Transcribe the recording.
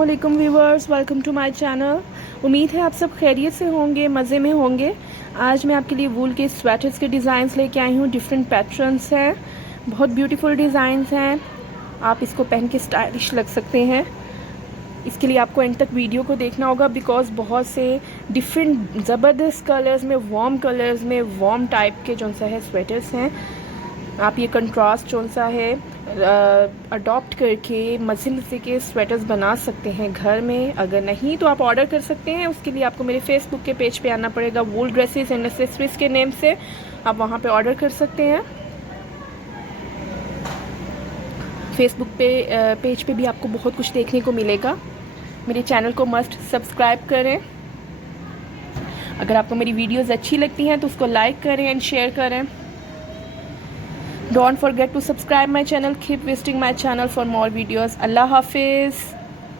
वालेकुम viewers, welcome to my channel. उम्मीद है आप सब खैरियत से होंगे, मज़े में होंगे। आज मैं आपके लिए वूल के स्वेटर्स के डिज़ाइंस लेके आई हूँ। डिफरेंट पैटर्न्स हैं, बहुत ब्यूटीफुल डिज़ाइंस हैं। आप इसको पहन के स्टाइलिश लग सकते हैं। इसके लिए आपको एंड तक वीडियो को देखना होगा बिकॉज बहुत से डिफरेंट ज़बरदस्त कलर्स में, वार्म कलर्स में, वार्म टाइप के जो सा है स्वेटर्स हैं। आप ये कंट्रास्ट जो सा है अडॉप्ट करके मज़े मज़े के स्वेटर्स बना सकते हैं घर में। अगर नहीं तो आप ऑर्डर कर सकते हैं। उसके लिए आपको मेरे फेसबुक के पेज पे आना पड़ेगा, वूल ड्रेसेस एंड एक्सेसरीज के नेम से। आप वहाँ पे ऑर्डर कर सकते हैं। फेसबुक पेज पे भी आपको बहुत कुछ देखने को मिलेगा। मेरे चैनल को मस्ट सब्सक्राइब करें। अगर आपको मेरी वीडियोस अच्छी लगती हैं तो उसको लाइक करें एंड शेयर करें। Don't forget to subscribe my channel. Keep visiting my channel for more videos. Allah Hafiz.